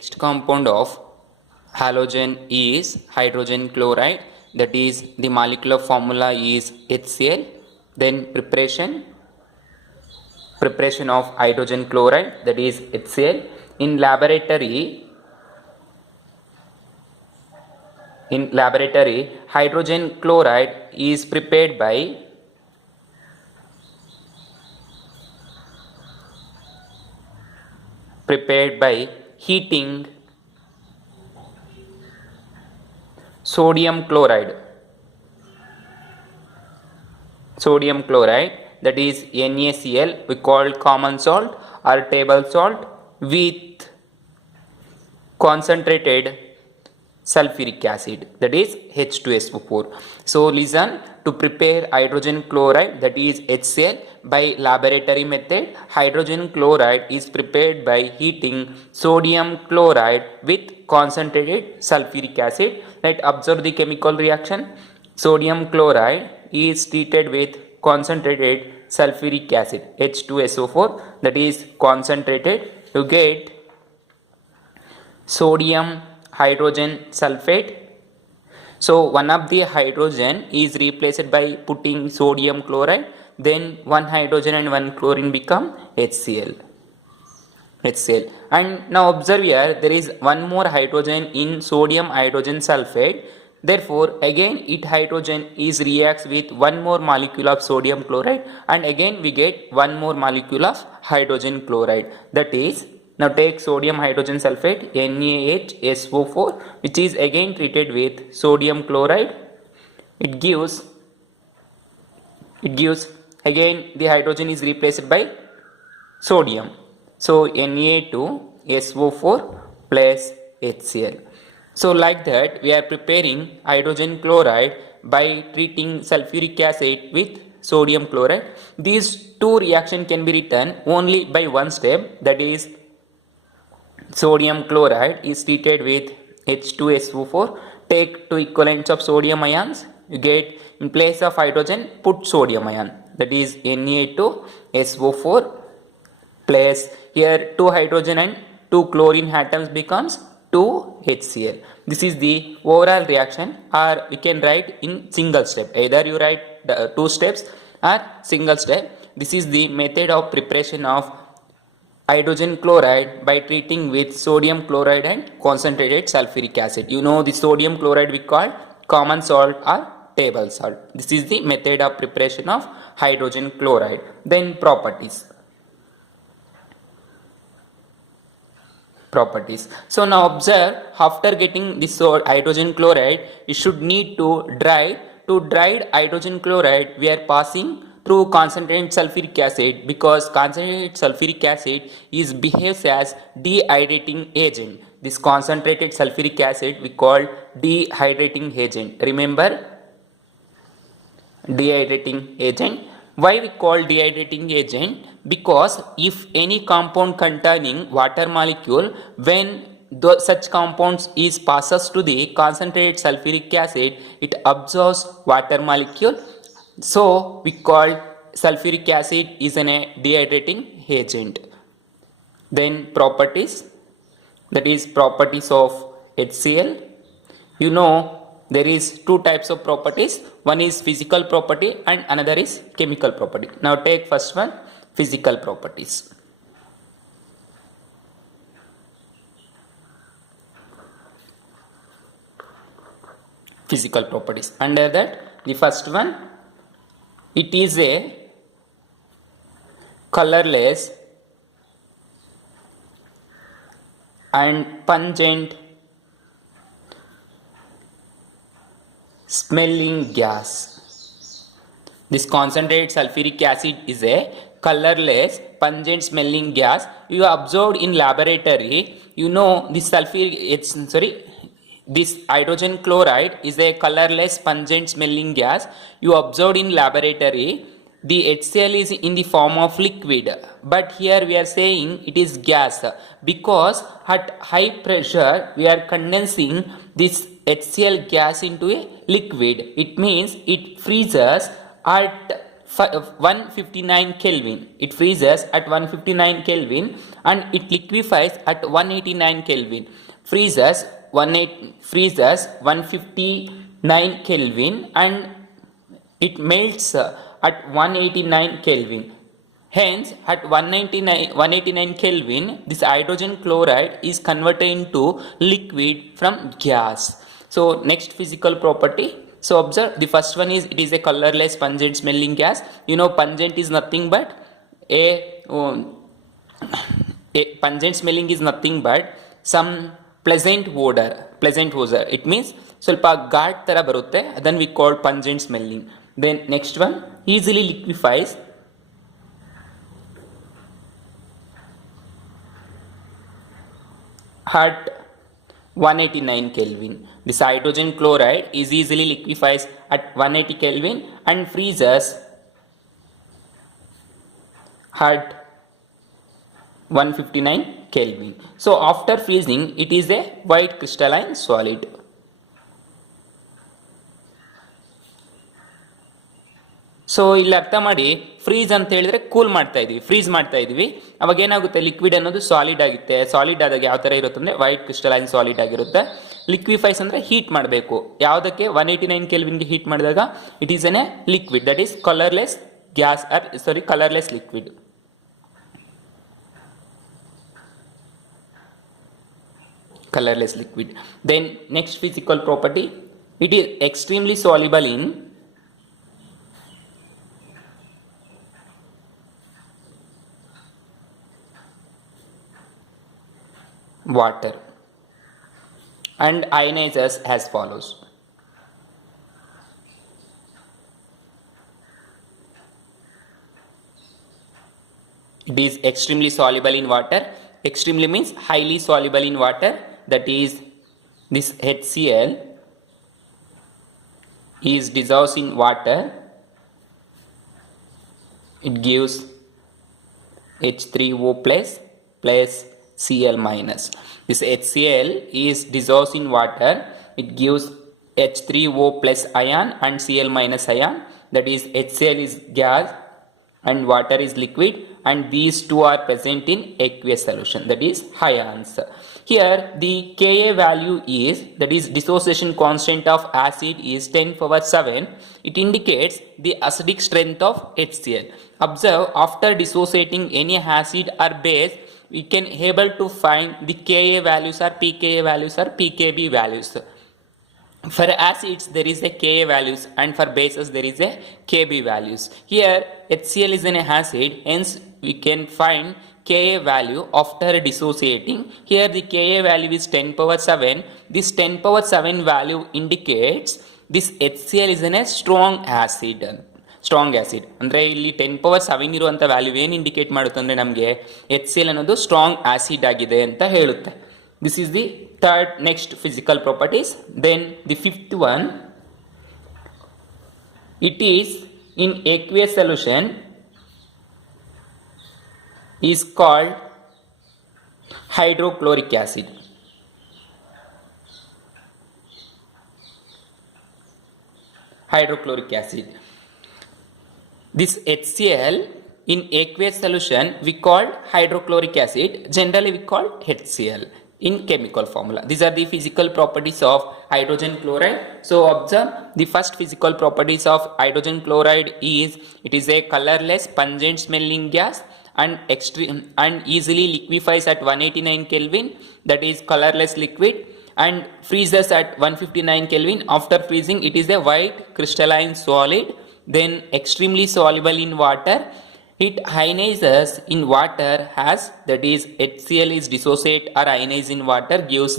next compound of halogen is hydrogen chloride, that is the molecular formula is HCl. Then preparation of hydrogen chloride, that is HCl. In laboratory, hydrogen chloride is prepared by heating sodium chloride, that is NaCl, we call common salt or table salt, with concentrated sulfuric acid, that is H2SO4. So listen, to prepare hydrogen chloride, that is HCl, by laboratory method, hydrogen chloride is prepared by heating sodium chloride with concentrated sulfuric acid. Let's observe the chemical reaction. Sodium chloride is treated with concentrated sulfuric acid, H2SO4, that is concentrated. You get sodium hydrogen sulfate. So one of the hydrogen is replaced by putting sodium chloride, then one hydrogen and one chlorine become HCl. And now observe here, there is one more hydrogen in sodium hydrogen sulfate. Therefore again it hydrogen is reacts with one more molecule of sodium chloride, and again we get one more molecule of hydrogen chloride. That is, now take sodium hydrogen sulfate, NaHSO4, which is again treated with sodium chloride. It gives again the hydrogen is replaced by sodium. So Na2SO4 plus HCl. So like that we are preparing hydrogen chloride by treating sulfuric acid with sodium chloride. These two reactions can be written only by one step, that is sodium chloride is treated with H2SO4. Take two equivalents of sodium ions. You get, in place of hydrogen, put sodium ion, that is Na2SO4 plus, here 2 hydrogen and 2 chlorine atoms becomes 2 HCl. This is the overall reaction, or we can write in single step. Either you write the 2 steps or single step. This is the method of preparation of hydrogen chloride by treating with sodium chloride and concentrated sulfuric acid. You know the sodium chloride we call common salt or table salt. This is the method of preparation of hydrogen chloride. Then properties. So now observe, after getting this hydrogen chloride, you should need to dry. To dried hydrogen chloride, we are passing through concentrated sulfuric acid, because concentrated sulfuric acid behaves as dehydrating agent. This concentrated sulfuric acid we call dehydrating agent. Remember, dehydrating agent. Why we call dehydrating agent? Because if any compound containing water molecule, when such compounds is passes to the concentrated sulfuric acid, it absorbs water molecule. So we call sulfuric acid is a dehydrating agent. Then properties, that is properties of HCl. You know there is 2 types of properties. One is physical property and another is chemical property. Now take first one, physical properties. Physical properties. Under that, the first one, it is a colorless and pungent smelling gas. This concentrated sulfuric acid is a colorless, pungent smelling gas. You observed in laboratory. You know this this hydrogen chloride is a colorless, pungent smelling gas. You observed in laboratory. The HCl is in the form of liquid, but here we are saying it is gas, because at high pressure we are condensing this HCl gas into a liquid. It means it freezes at 159 Kelvin. It freezes at 159 Kelvin and it liquefies at 189 Kelvin. Freezes 159 Kelvin and it melts at 189 Kelvin. Hence, at 189 Kelvin, this hydrogen chloride is converted into liquid from gas. So, next physical property. So, observe the first one is it is a colorless, pungent smelling gas. You know, pungent is nothing but a pungent smelling is nothing but some pleasant odor. It means ಸ್ವಲ್ಪ ಘಾಟ್ ತರ ಬರುತ್ತೆ, ಅದನ್ನು we call pungent smelling. Then next one, easily liquefies at 189 Kelvin. This hydrogen chloride is easily liquefies at 180 Kelvin and freezes at 159 Kelvin. So after freezing, it is a white crystalline solid. So ಇಲ್ಲಿ ಅರ್ಥ ಮಾಡಿ, freeze ಅಂತ ಹೇಳಿದ್ರೆ cool ಮಾಡ್ತಾ ಇದೀವಿ, freeze ಮಾಡ್ತಾ ಇದೀವಿ. ಅವಾಗ ಏನಾಗುತ್ತೆ, ಲಿಕ್ವಿಡ್ ಅನ್ನೋದು ಸಾಲಿಡ್ ಆಗುತ್ತೆ. ಸಾಲಿಡ್ ಆದಾಗ ಯಾವ ತರ ಇರುತ್ತೆ ಅಂದ್ರೆ ವೈಟ್ ಕ್ರಿಸ್ಟಲೈನ್ ಸಾಲಿಡ್ ಆಗಿರುತ್ತೆ. ಲಿಕ್ವಿಫೈಸ್ ಅಂದ್ರೆ ಹೀಟ್ ಮಾಡಬೇಕು. ಯಾವುದಕ್ಕೆ? 189 ಕೆಲ್ವಿನ್ಗೆ ಹೀಟ್ ಮಾಡಿದಾಗ it is N A liquid, that is colourless gas colourless liquid. Colorless liquid. Then next physical property, it is extremely soluble in water and ionizes as follows. It is extremely soluble in water. Extremely means highly soluble in water, that is this HCl is dissolves in water. It gives H3O plus Cl minus. This HCl is dissolves in water. It gives H3O plus ion and Cl minus ion. That is HCl is gas and water is liquid, and these two are present in aqueous solution, that is ions. Here the Ka value is, that is dissociation constant of acid, is 10 power 7. It indicates the acidic strength of HCl. Observe, after dissociating any acid or base, we can able to find the Ka values or pKa values or pKb values. For acids there is a Ka values and for bases there is a Kb values. Here HCl is an acid, hence we can find Ka value after dissociating. Here the Ka value is 10 power 7. This 10 power 7 value indicates this HCl is a strong acid. Strong acid ಅಂದರೆ ಇಲ್ಲಿ 10 power 7 ಇರುವಂಥ value ಏನು indicate ಮಾಡುತ್ತೆ ಅಂದರೆ ನಮಗೆ HCl ಅನ್ನೋದು strong acid ಆಗಿದೆ ಅಂತ ಹೇಳುತ್ತೆ. This is the third next physical properties. Then the fifth one, it is in aqueous solution is called hydrochloric acid. Hydrochloric acid. This HCl in aqueous solution we call hydrochloric acid. Generally we call HCl in chemical formula. These are the physical properties of hydrogen chloride. So observe, the first physical properties of hydrogen chloride is it is a colorless, pungent smelling gas and extreme and easily liquefies at 189 Kelvin, that is colorless liquid, and freezes at 159 Kelvin. After freezing it is a white crystalline solid. Then extremely soluble in water. It ionizes in water as, that is HCl is dissociate or ionize in water, gives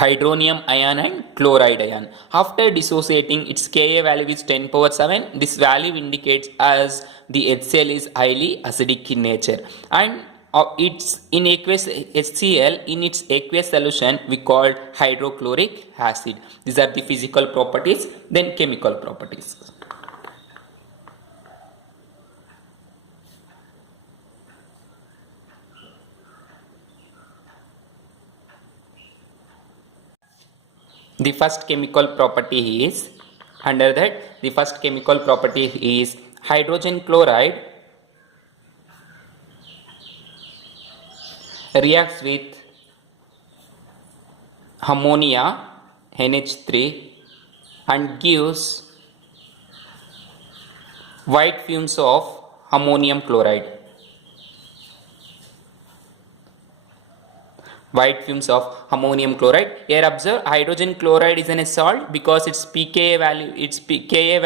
hydronium ion and chloride ion. After dissociating, its Ka value is 10 power 7. This value indicates as the HCl is highly acidic in nature, and it's in aqueous HCl in its aqueous solution we called hydrochloric acid. These are the physical properties. Then chemical properties. The first chemical property is, under that the first chemical property is hydrogen chloride reacts with ammonia NH3 and gives white fumes of ammonium chloride. White fumes of ammonium chloride. Here observe, hydrogen chloride is a salt because its pKa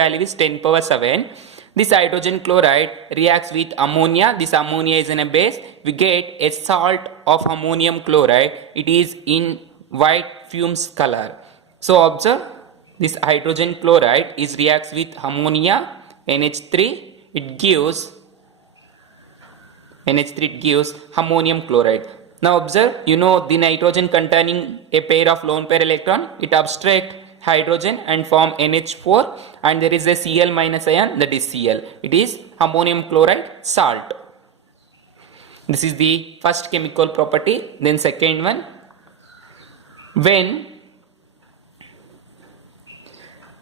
value is 10 power 7. This hydrogen chloride reacts with ammonia. This ammonia is in a base. We get a salt of ammonium chloride. It is in white fumes color. So observe, this hydrogen chloride is reacts with ammonia NH3. It gives NH3. It gives ammonium chloride. Now observe, you know the nitrogen containing a pair of lone pair electron, it abstract hydrogen and form NH4, and there is a Cl minus ion, that is Cl. It is ammonium chloride salt. This is the first chemical property. Then second one, when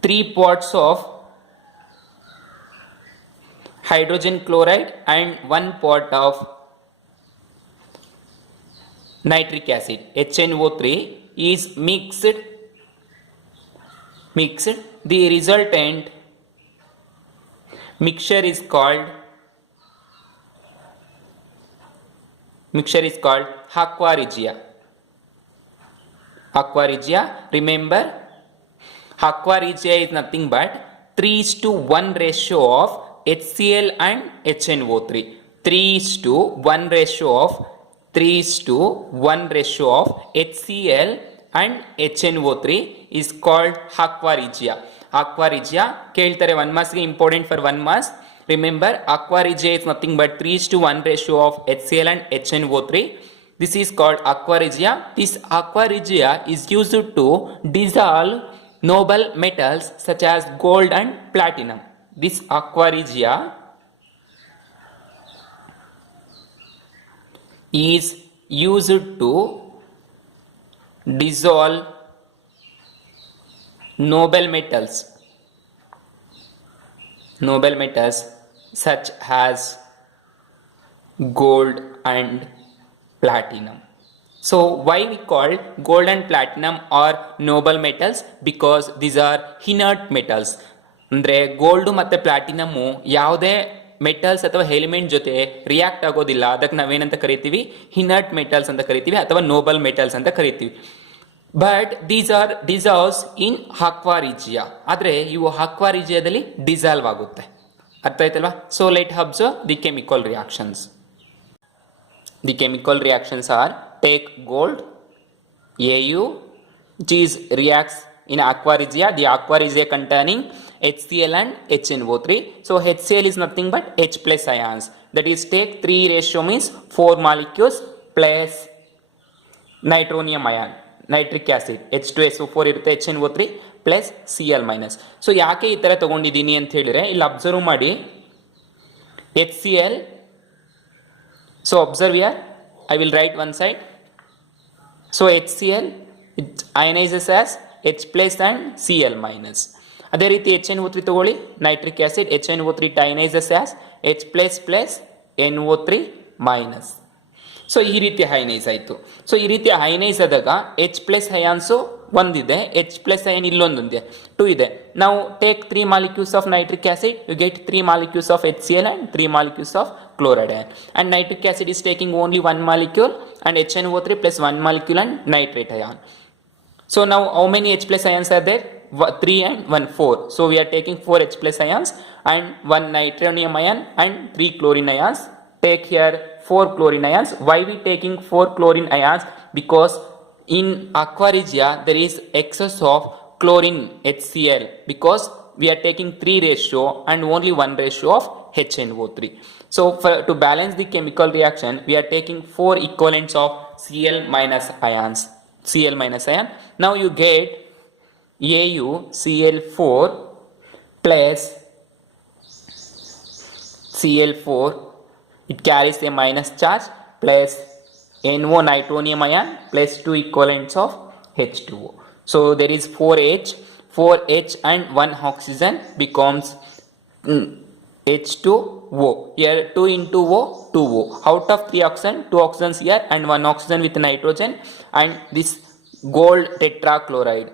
3 parts of hydrogen chloride and 1 part of nitric acid HNO3 is mixed, the resultant mixture is called aqua regia. Remember, aqua regia is nothing but 3:1 ratio of HCl and HNO3. 3:1 ratio of HCl and HNO3 is called aqua regia. Aqua regia ಕೇಳ್ತಾರೆ 1 mass ಗೆ important for 1 mass. Remember, aqua regia is nothing but 3:1 ratio of HCl and HNO3. This is called aqua regia. This aqua regia is used to dissolve noble metals such as gold and platinum. This aqua regia is used to dissolve noble metals such as gold and platinum. So why we call gold and platinum are noble metals? Because these are inert metals. ಅಂದರೆ gold ಮತ್ತು platinum ಯಾವುದೇ metals ಅಥವಾ element ಜೊತೆ react ಆಗೋದಿಲ್ಲ. ಅದಕ್ಕೆ ನಾವೇನಂತ ಕರಿತೀವಿ? Inert metals ಅಂತ ಕರಿತೀವಿ ಅಥವಾ ನೋಬಲ್ ಮೆಟಲ್ಸ್ ಅಂತ ಕರಿತೀವಿ. But these are dissolves in aqua regia. ಆದರೆ ಇವು ಅಕ್ವಾ ರೀಜಿಯಾದಲ್ಲಿ ಡಿಸಾಲ್ವ್ ಆಗುತ್ತೆ. ಅರ್ಥ ಆಯ್ತಲ್ವಾ? So let observe the chemical reactions. The chemical reactions are take gold Au, which is reacts in aqua regia. The aqua regia containing HCl and HNO3. So HCl is nothing but H plus ions. That is, take 3 ratio means 4 molecules plus nitronium ion, nitric acid, H2SO4 ಇರುತ್ತೆ, HNO3 plus Cl minus. So ಯಾಕೆ ಈ ಥರ ತೊಗೊಂಡಿದ್ದೀನಿ ಅಂತ ಹೇಳಿದ್ರೆ, ಇಲ್ಲಿ observe ಮಾಡಿ HCl. So observe here, I will write one side. So HCl, it ionizes as H plus and Cl minus. ಅದೇ ರೀತಿ HNO3 ತಗೊಳ್ಳಿ, nitric acid, HNO3 ionizes as H plus plus NO3 minus. So ಈ ರೀತಿ ಹೈನೈಸ್ ಆಯಿತು. So ಈ ರೀತಿ ಹೈನೈಸ್ ಆದಾಗ H plus ions ಒಂದಿದೆ, H ಪ್ಲಸ್ ಅಯನ್ ಇಲ್ಲೊಂದಿದೆ, 2 ಇದೆ. ನಾವು take 3 molecules of nitric acid, you get 3 molecules of HCl and 3 molecules of chloride ion. And nitric acid is taking only 1 molecule and HNO3 plus 1 molecule and nitrate ion. So now how many H plus ions are there? 3 and 1, 4. So we are taking 4 H plus ions and 1 nitronium ion and 3 chlorine ions. Take here 4 chlorine ions. Why we taking 4 chlorine ions? Because in aqua regia there is excess of chlorine HCl, because we are taking 3 ratio and only 1 ratio of HNO3. So to balance the chemical reaction, we are taking 4 equivalents of Cl minus ions. Now you get AuCl4 plus Cl4, it carries a minus charge, plus NO nitronium ion plus 2 equivalents of H2O. So there is 4H and 1 oxygen becomes H2O. Here 2 into O, 2O. Out of 3 oxygen, 2 oxygens here and 1 oxygen with nitrogen, and this gold tetrachloride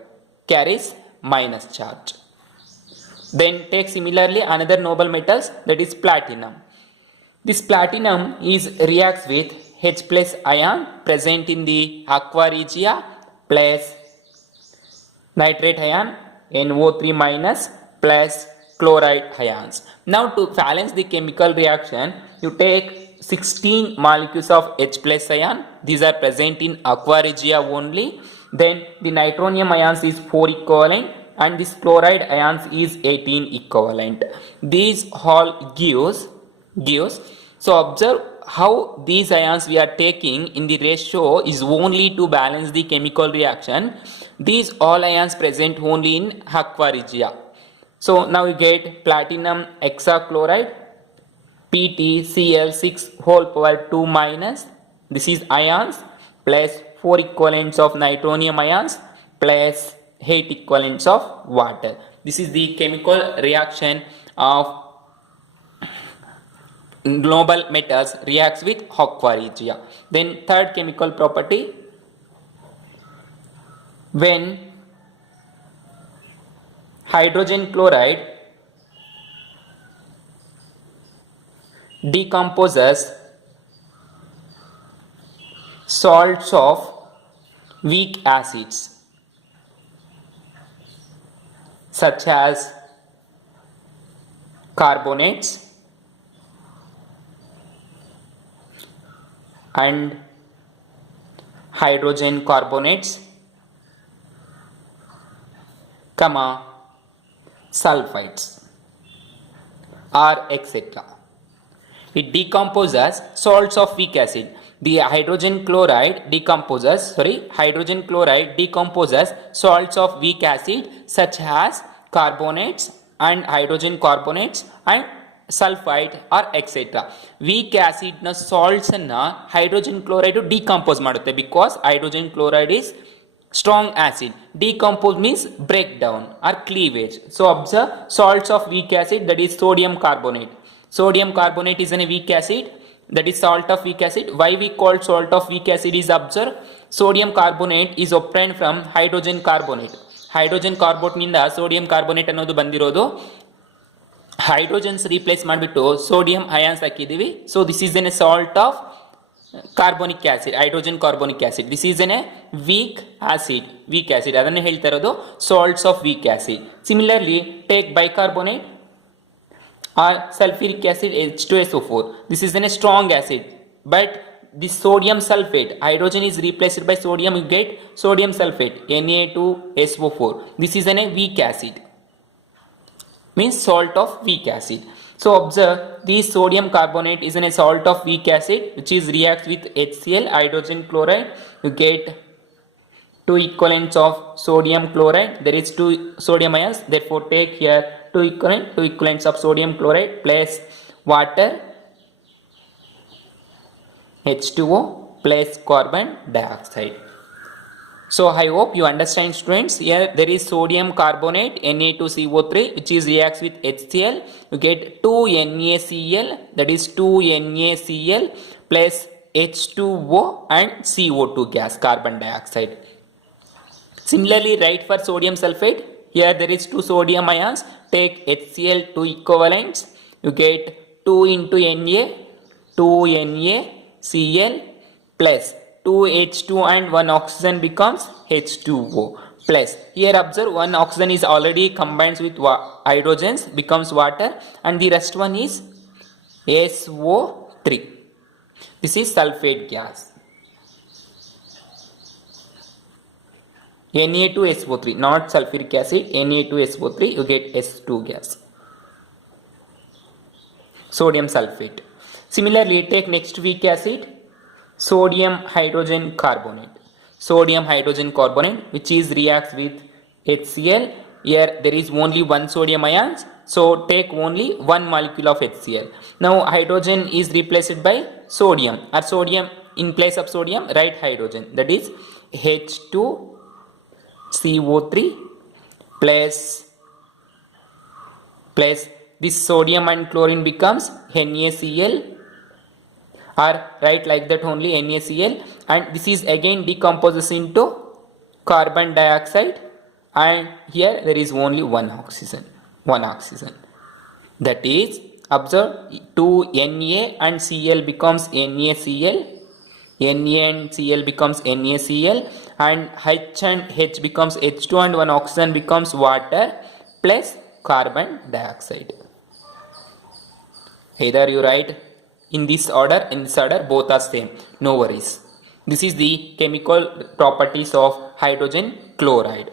carries minus charge. Then take similarly another noble metals, that is platinum. This platinum reacts with H plus ion present in the aqua regia plus nitrate ion NO3 minus plus chloride ions. Now to balance the chemical reaction, you take 16 molecules of H plus ion. These are present in aqua regia only. Then the nitronium ions is 4 equivalent and this chloride ions is 18 equivalent. These all gives. So observe how these ions we are taking in the ratio is only to balance the chemical reaction. These all ions present only in aqua regia. So now you get platinum hexachloride PtCl6 whole power 2 minus, this is ions, plus 4 equivalents of nitronium ions plus 8 equivalents of water. This is the chemical reaction of noble metals reacts with aqua regia. Then third chemical property, when hydrogen chloride decomposes salts of weak acids such as carbonates and hydrogen carbonates, sulfides or etc. It decomposes salts of weak acid. The hydrogen chloride decomposes salts of weak acid such as carbonates and hydrogen carbonates and sulfide or etc. Weak acid na salts na hydrogen chloride decompose madutte because hydrogen chloride is strong acid. Decompose means breakdown or cleavage. So observe salts of weak acid, that is sodium carbonate. Sodium carbonate is a weak acid, that is salt of weak acid. Why we call salt of weak acid is observe sodium carbonate is obtained from hydrogen carbonate. Hydrogen carbonate ninda sodium carbonate annodu bandirodu. Hydrogens replace ಮಾಡಿಬಿಟ್ಟು sodium ions ಹಾಕಿದೀವಿ. So this is a salt of carbonic acid, hydrogen carbonic acid. This is a weak acid. ಅದನ್ನೇ ಹೇಳ್ತಾ ಇರೋದು salts of weak acid. Similarly take bicarbonate or sulfuric acid H2SO4. This is a strong acid, but this sodium sulfate, hydrogen is replaced by sodium, you get sodium sulfate Na2SO4. This is a weak acid, means salt of weak acid. So observe this sodium carbonate is a salt of weak acid which is reacts with HCl, hydrogen chloride. You get 2 equivalents of sodium chloride. There is 2 sodium ions, therefore take here 2 equivalents of sodium chloride plus water H2O plus carbon dioxide. So I hope you understand, students. Here there is sodium carbonate Na2CO3 which is reacts with HCl. You get 2 NaCl, that is 2 NaCl plus H2O and CO2 gas, carbon dioxide. Similarly write for sodium sulfate. Here there is 2 sodium ions. Take HCl 2 equivalents. You get 2 into Na, 2 NaCl plus 2 H2 and 1 oxygen becomes H2O plus. Here observe one oxygen is already combines with hydrogens becomes water and the rest one is SO3. This is sulfate gas. Na2SO3, not sulfuric acid, Na2SO3, you get S2 gas, sodium sulfate. Similarly take next weak acid, sodium hydrogen carbonate. Sodium hydrogen carbonate which is reacts with HCl. Here there is only one sodium ions, so take only one molecule of HCl. Now hydrogen is replaced by sodium, or sodium in place of sodium write hydrogen, that is H2CO3 plus this sodium and chlorine becomes NaCl, or write like that only, NaCl, and this is again decomposes into carbon dioxide, and here there is only one oxygen. That is, observe, 2Na and Cl becomes NaCl, Na and Cl becomes NaCl, and H and H becomes H2, and one oxygen becomes water plus carbon dioxide. Either you write in this order, both are same, no worries. This is the chemical properties of hydrogen chloride.